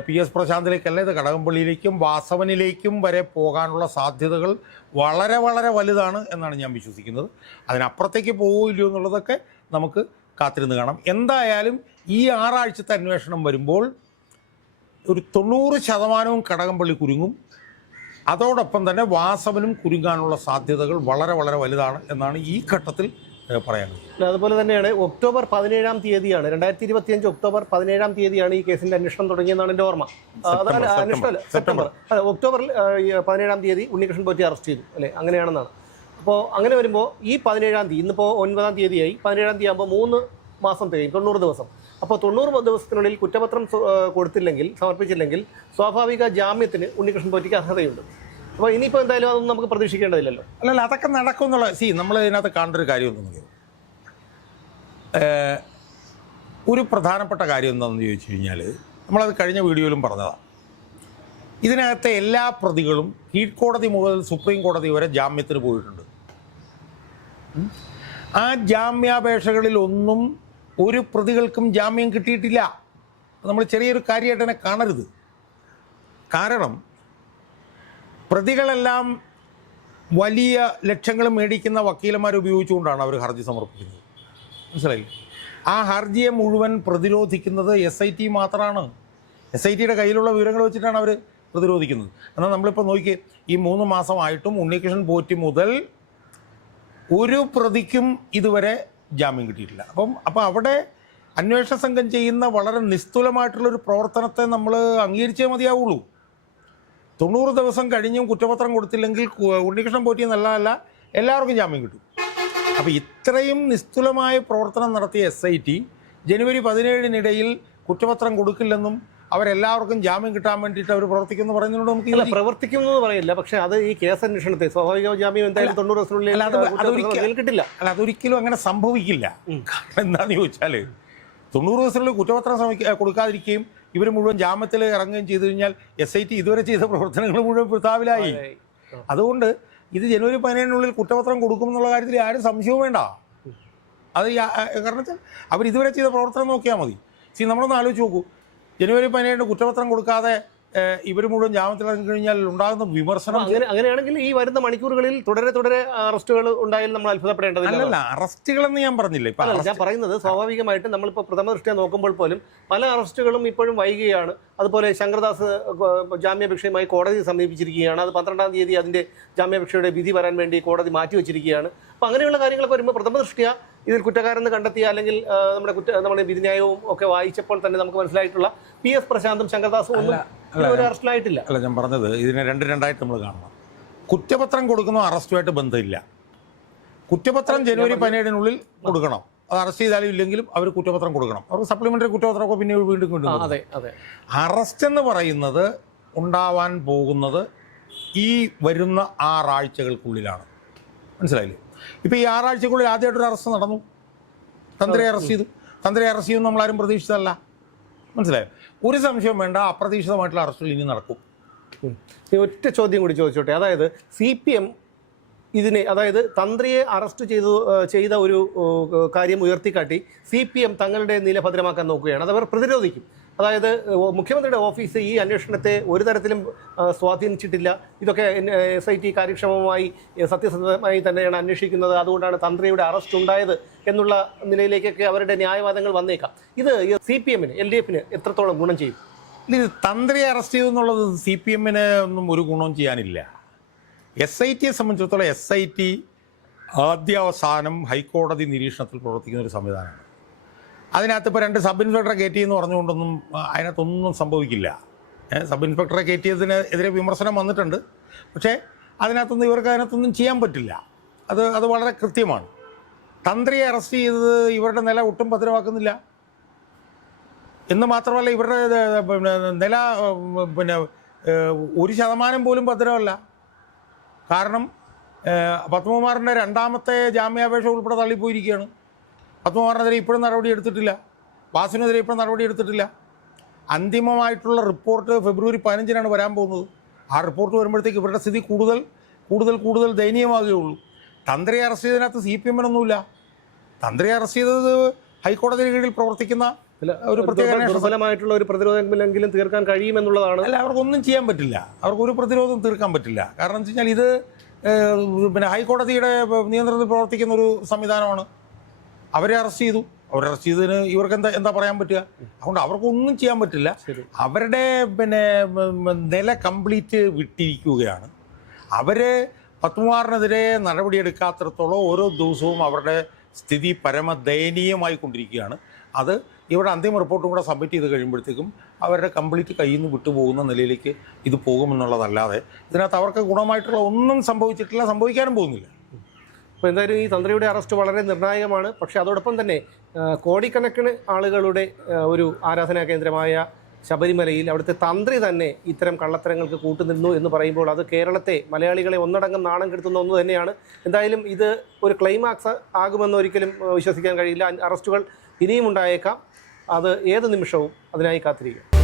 പി എസ് പ്രശാന്തിലേക്കല്ല, ഇത് കടകംപള്ളിയിലേക്കും വാസവനിലേക്കും വരെ പോകാനുള്ള സാധ്യതകൾ വളരെ വളരെ വലുതാണ് എന്നാണ് ഞാൻ വിശ്വസിക്കുന്നത്. അതിനപ്പുറത്തേക്ക് പോവില്ലയോ എന്നുള്ളതൊക്കെ നമുക്ക് കാത്തിരുന്ന് കാണാം. എന്തായാലും ഈ 6 ആഴ്ചത്തെ അന്വേഷണം വരുമ്പോൾ ഒരു 90% കടകംപള്ളി കുരുങ്ങും. അതോടൊപ്പം തന്നെ വാസവനും കുരുങ്ങാനുള്ള സാധ്യതകൾ വളരെ വളരെ വലുതാണ് എന്നാണ് ഈ ഘട്ടത്തിൽ പറയാനുള്ളത്. അതുപോലെ തന്നെയാണ് ഒക്ടോബർ 17-ാം തീയതിയാണ് 2025 ഒക്ടോബർ 17-ാം തീയതിയാണ് ഈ കേസിന്റെ അന്വേഷണം തുടങ്ങിയെന്നാണ് എൻ്റെ ഓർമ്മ. സെപ്റ്റംബർ ഒക്ടോബറിൽ 17-ാം തീയതി ഉണ്ണികൃഷ്ണൻ പോറ്റി അറസ്റ്റ് ചെയ്തു അല്ലേ, അങ്ങനെയാണെന്നാണ്. അപ്പോൾ അങ്ങനെ വരുമ്പോൾ ഈ 17-ാം തീയതി, ഇന്നിപ്പോൾ 9-ാം തീയതിയായി, 17-ാം തീയതി ആകുമ്പോൾ 3 മാസം തികയും, 90 ദിവസം. അപ്പോൾ 90 ദിവസത്തിനുള്ളിൽ കുറ്റപത്രം കൊടുത്തില്ലെങ്കിൽ, സമർപ്പിച്ചില്ലെങ്കിൽ സ്വാഭാവിക ജാമ്യത്തിന് ഉണ്ണികൃഷ്ണൻ പോറ്റിക്ക് അർഹതയുണ്ട്. അപ്പോൾ ഇനിയിപ്പോൾ എന്തായാലും അതൊന്നും നമുക്ക് പ്രതീക്ഷിക്കേണ്ടതില്ലല്ലോ. അല്ലല്ല, അതൊക്കെ നടക്കും എന്നുള്ള നമ്മൾ ഇതിനകത്ത് കാണേണ്ട ഒരു കാര്യം എന്തെന്ന് ഒരു പ്രധാനപ്പെട്ട കാര്യം എന്താണെന്ന് ചോദിച്ചു കഴിഞ്ഞാൽ, നമ്മളത് കഴിഞ്ഞ വീഡിയോയിലും പറഞ്ഞതാണ്. ഇതിനകത്തെ എല്ലാ പ്രതികളും കീഴ്ക്കോടതി മുതൽ സുപ്രീം കോടതി വരെ ജാമ്യത്തിന് പോയിട്ടുണ്ട്. ആ ജാമ്യാപേക്ഷകളിൽ ഒന്നും ഒരു പ്രതികൾക്കും ജാമ്യം കിട്ടിയിട്ടില്ല. നമ്മൾ ചെറിയൊരു കാര്യമായിട്ട് തന്നെ കാണരുത്. കാരണം പ്രതികളെല്ലാം വലിയ ലക്ഷങ്ങൾ മേടിക്കുന്ന വക്കീലന്മാരെ ഉപയോഗിച്ചുകൊണ്ടാണ് അവർ ഹർജി സമർപ്പിക്കുന്നത്. മനസ്സിലായി? ആ ഹർജിയെ മുഴുവൻ പ്രതിരോധിക്കുന്നത് SIT മാത്രമാണ്. SITയുടെ കയ്യിലുള്ള വിവരങ്ങൾ വെച്ചിട്ടാണ് അവർ പ്രതിരോധിക്കുന്നത്. എന്നാൽ നമ്മളിപ്പോൾ നോക്കിയേ, ഈ 3 മാസമായിട്ടും ഉണ്ണികൃഷ്ണൻ പോറ്റി മുതൽ ഒരു പ്രതിക്കും ഇതുവരെ ജാമ്യം കിട്ടിയിട്ടില്ല. അപ്പോൾ അവിടെ അന്വേഷണ സംഘം ചെയ്യുന്ന വളരെ നിസ്തുലമായിട്ടുള്ളൊരു പ്രവർത്തനത്തെ നമ്മൾ അംഗീകരിച്ചേ മതിയാവുള്ളൂ. 90 ദിവസം കഴിഞ്ഞും കുറ്റപത്രം കൊടുത്തില്ലെങ്കിൽ ഉണ്ണികൃഷ്ണൻ പോറ്റി എന്നല്ല എല്ലാവർക്കും ജാമ്യം കിട്ടും. അപ്പോൾ ഇത്രയും നിസ്തുലമായ പ്രവർത്തനം നടത്തിയ SIT ജനുവരി 17-നിടയിൽ കുറ്റപത്രം കൊടുക്കില്ലെന്നും അവരെല്ലാവർക്കും ജാമ്യം കിട്ടാൻ വേണ്ടിയിട്ട് അവർ പ്രവർത്തിക്കുമെന്ന് പറയുന്നതിനോട് നമുക്ക് പ്രവർത്തിക്കുമെന്ന് പറയില്ല. പക്ഷേ അത് ഈ കേസ് അന്വേഷണത്തെ സ്വാഭാവിക ജാമ്യം എന്തായാലും 90 ദിവസത്തിനുള്ളിൽ കിട്ടില്ല. അതൊരിക്കലും അങ്ങനെ സംഭവിക്കില്ല. കാരണം എന്താണെന്ന് ചോദിച്ചാൽ 90 ദിവസത്തിനുള്ളിൽ കുറ്റപത്രം കൊടുക്കാതിരിക്കുകയും ഇവർ മുഴുവൻ ജാമ്യത്തിൽ ഇറങ്ങുകയും ചെയ്തു കഴിഞ്ഞാൽ SIT ഇതുവരെ ചെയ്ത പ്രവർത്തനങ്ങൾ മുഴുവൻ വൃഥാവിലായി. അതുകൊണ്ട് ഇത് ജനുവരി 17-നുള്ളിൽ കുറ്റപത്രം കൊടുക്കുമെന്നുള്ള കാര്യത്തിൽ ആരും സംശയവും വേണ്ട. അത് കാരണം വെച്ചാൽ അവർ ഇതുവരെ ചെയ്ത പ്രവർത്തനം നോക്കിയാൽ മതി. നമ്മളൊന്ന് ആലോചിച്ച് നോക്കൂ, ജനുവരി 17-ന് കുറ്റപത്രം കൊടുക്കാതെ ഇവർ മുഴുവൻ ജാമ്യത്തിൽ ഇറങ്ങി കഴിഞ്ഞാൽ ഉണ്ടാകുന്ന വിമർശനം. അങ്ങനെയാണെങ്കിൽ ഈ വരുന്ന മണിക്കൂറുകളിൽ തുടരെ അറസ്റ്റുകൾ ഉണ്ടായാലും നമ്മൾ അത്ഭുതപ്പെടേണ്ടതില്ല. അല്ലല്ല, അറസ്റ്റുകളെന്ന് ഞാൻ പറഞ്ഞില്ല. ഞാൻ പറയുന്നത് സ്വാഭാവികമായിട്ടും നമ്മളിപ്പോൾ പ്രഥമ ദൃഷ്ടിയ നോക്കുമ്പോൾ പോലും പല അറസ്റ്റുകളും ഇപ്പോഴും വൈകുകയാണ്. അതുപോലെ ശങ്കർദാസ് ജാമ്യാപേക്ഷയുമായി കോടതി സമീപിച്ചിരിക്കുകയാണ്. അത് 12-ാം തീയതി അതിൻ്റെ ജാമ്യാപേക്ഷയുടെ വിധി വരാൻ വേണ്ടി കോടതി മാറ്റിവെച്ചിരിക്കുകയാണ്. അപ്പോൾ അങ്ങനെയുള്ള കാര്യങ്ങളൊക്കെ വരുമ്പോൾ പ്രഥമ ദൃഷ്ടിയ ഇതിൽ കുറ്റക്കാരെന്ന് കണ്ടെത്തിയ അല്ലെങ്കിൽ നമ്മുടെ വിധിന്യായവും ഒക്കെ വായിച്ചപ്പോൾ തന്നെ നമുക്ക് മനസ്സിലായിട്ടുള്ള PS പ്രശാന്തും ശങ്കർദാസും ഒന്നും ഒരു അറസ്റ്റിലായിട്ടില്ല. അല്ല, ഞാൻ പറഞ്ഞത് ഇതിനെ രണ്ടായിട്ട് നമ്മൾ കാണണം. കുറ്റപത്രം കൊടുക്കുന്ന അറസ്റ്റുമായിട്ട് ബന്ധമില്ല. കുറ്റപത്രം ജനുവരി 17-നുള്ളിൽ കൊടുക്കണം. അത് അറസ്റ്റ് ചെയ്താലും ഇല്ലെങ്കിലും അവർ കുറ്റപത്രം കൊടുക്കണം. അവർക്ക് സപ്ലിമെൻ്ററി കുറ്റപത്രമൊക്കെ പിന്നെ വീണ്ടും അതെ. അറസ്റ്റ് എന്ന് പറയുന്നത് ഉണ്ടാവാൻ പോകുന്നത് ഈ വരുന്ന 6 ആഴ്ചകൾക്കുള്ളിലാണ്. മനസ്സിലായില്ലേ? ഇപ്പോൾ ഈ 6 ആഴ്ചക്കുള്ളിൽ ആദ്യമായിട്ടൊരു അറസ്റ്റ് നടന്നു. തന്ത്രിയെ അറസ്റ്റ് ചെയ്തു നമ്മളാരും പ്രതീക്ഷിച്ചതല്ല. മനസ്സിലായോ? ഒരു സംശയം വേണ്ട, അപ്രതീക്ഷിതമായിട്ടുള്ള അറസ്റ്റുകൾ ഇനി നടക്കും. ഒറ്റ ചോദ്യം കൂടി ചോദിച്ചോട്ടെ. അതായത് CPM ഇതിനെ, അതായത് തന്ത്രിയെ അറസ്റ്റ് ചെയ്ത ഒരു കാര്യം ഉയർത്തിക്കാട്ടി CPM തങ്ങളുടെ നില ഭദ്രമാക്കാൻ നോക്കുകയാണ്. അതവർ പ്രതിരോധിക്കും. അതായത് മുഖ്യമന്ത്രിയുടെ ഓഫീസ് ഈ അന്വേഷണത്തെ ഒരു തരത്തിലും സ്വാധീനിച്ചിട്ടില്ല. ഇതൊക്കെ SIT കാര്യക്ഷമമായി സത്യസന്ധമായി തന്നെയാണ് അന്വേഷിക്കുന്നത്. അതുകൊണ്ടാണ് തന്ത്രിയുടെ അറസ്റ്റ് ഉണ്ടായത് എന്നുള്ള നിലയിലേക്കൊക്കെ അവരുടെ ന്യായവാദങ്ങൾ വന്നേക്കാം. ഇത് CPM-ന് LDF-ന് എത്രത്തോളം ഗുണം ചെയ്യും? ഇത് തന്ത്രിയെ അറസ്റ്റ് ചെയ്തെന്നുള്ളത് CPM-ന് ഒന്നും ഒരു ഗുണവും ചെയ്യാനില്ല. SITയെ സംബന്ധിച്ചിടത്തോളം SIT ആദ്യാവസാനം ഹൈക്കോടതി നിരീക്ഷണത്തിൽ പ്രവർത്തിക്കുന്ന ഒരു സംവിധാനമാണ്. അതിനകത്ത് ഇപ്പോൾ 2 സബ് ഇൻസ്പെക്ടറെ കയറ്റിയെന്ന് പറഞ്ഞുകൊണ്ടൊന്നും അതിനകത്തൊന്നും സംഭവിക്കില്ല. സബ് ഇൻസ്പെക്ടറെ കയറ്റിയതിനെതിരെ വിമർശനം വന്നിട്ടുണ്ട്. പക്ഷേ അതിനകത്തൊന്നും ചെയ്യാൻ പറ്റില്ല. അത് വളരെ കൃത്യമാണ്. തന്ത്രിയെ അറസ്റ്റ് ചെയ്തത് ഇവരുടെ നില ഒട്ടും ഭദ്രമാക്കുന്നില്ല എന്ന് മാത്രമല്ല, ഇവരുടെ നില 1% പോലും ഭദ്രമല്ല. കാരണം പത്മകുമാറിൻ്റെ 2ാമത്തെ ജാമ്യാപേക്ഷ ഉൾപ്പെടെ തള്ളിപ്പോയിരിക്കുകയാണ്. പത്മകുമാറിനെതിരെ ഇപ്പോഴും നടപടി എടുത്തിട്ടില്ല. വാസുവിനെതിരെ ഇപ്പോഴും നടപടി എടുത്തിട്ടില്ല. അന്തിമമായിട്ടുള്ള റിപ്പോർട്ട് ഫെബ്രുവരി 15-നാണ് വരാൻ പോകുന്നത്. ആ റിപ്പോർട്ട് വരുമ്പോഴത്തേക്ക് ഇവരുടെ സ്ഥിതി കൂടുതൽ ദയനീയമാകുകയുള്ളൂ. തന്ത്രിയെ അറസ്റ്റ് ചെയ്തതിനകത്ത് CPM-നൊന്നുമില്ല. തന്ത്രിയെ അറസ്റ്റ് ചെയ്തത് ഹൈക്കോടതിയുടെ കീഴിൽ പ്രവർത്തിക്കുന്ന ഒരു പ്രത്യേക ദുർബലമായിട്ടുള്ള ഒരു പ്രതിരോധമെങ്കിലും തീർക്കാൻ കഴിയുമെന്നുള്ളതാണ്. അല്ല, അവർക്കൊന്നും ചെയ്യാൻ പറ്റില്ല, അവർക്കൊരു പ്രതിരോധം തീർക്കാൻ പറ്റില്ല. കാരണം എന്ന് വെച്ച് കഴിഞ്ഞാൽ ഇത് പിന്നെ ഹൈക്കോടതിയുടെ നിയന്ത്രണത്തിൽ പ്രവർത്തിക്കുന്ന ഒരു സംവിധാനമാണ്. അവരെ അറസ്റ്റ് ചെയ്തു, അവരെ അറസ്റ്റ് ചെയ്തതിന് ഇവർക്ക് എന്താ പറയാൻ പറ്റുക? അതുകൊണ്ട് അവർക്കൊന്നും ചെയ്യാൻ പറ്റില്ല. അവരുടെ പിന്നെ നില കംപ്ലീറ്റ് വിട്ടിരിക്കുകയാണ്. അവർ പത്മകുമാറിനെതിരെ നടപടിയെടുക്കാത്തിടത്തോളം ഓരോ ദിവസവും അവരുടെ സ്ഥിതി പരമദയനീയമായി കൊണ്ടിരിക്കുകയാണ്. അത് ഇവിടെ അന്തിമ റിപ്പോർട്ടും കൂടെ സബ്മിറ്റ് ചെയ്ത് കഴിയുമ്പോഴത്തേക്കും അവരുടെ കംപ്ലീറ്റ് കയ്യിൽ നിന്ന് വിട്ടുപോകുന്ന നിലയിലേക്ക് ഇത് പോകുമെന്നുള്ളതല്ലാതെ ഇതിനകത്ത് അവർക്ക് ഗുണമായിട്ടുള്ള ഒന്നും സംഭവിച്ചിട്ടില്ല, സംഭവിക്കാനും പോകുന്നില്ല. അപ്പോൾ എന്തായാലും ഈ തന്ത്രിയുടെ അറസ്റ്റ് വളരെ നിർണായകമാണ്. പക്ഷേ അതോടൊപ്പം തന്നെ കോടിക്കണക്കിന് ആളുകളുടെ ഒരു ആരാധനാ കേന്ദ്രമായ ശബരിമലയിൽ അവിടുത്തെ തന്ത്രി തന്നെ ഇത്തരം കള്ളത്തരങ്ങൾക്ക് കൂട്ടുനിന്നു എന്ന് പറയുമ്പോൾ അത് കേരളത്തെ, മലയാളികളെ ഒന്നടങ്കം നാണം കെടുത്തുന്ന ഒന്ന് തന്നെയാണ്. എന്തായാലും ഇത് ഒരു ക്ലൈമാക്സ് ആകുമെന്ന് ഒരിക്കലും വിശ്വസിക്കാൻ കഴിയില്ല. അറസ്റ്റുകൾ ഇനിയും ഉണ്ടായേക്കാം. അത് ഏത് നിമിഷവും അതിനായി കാത്തിരിക്കും.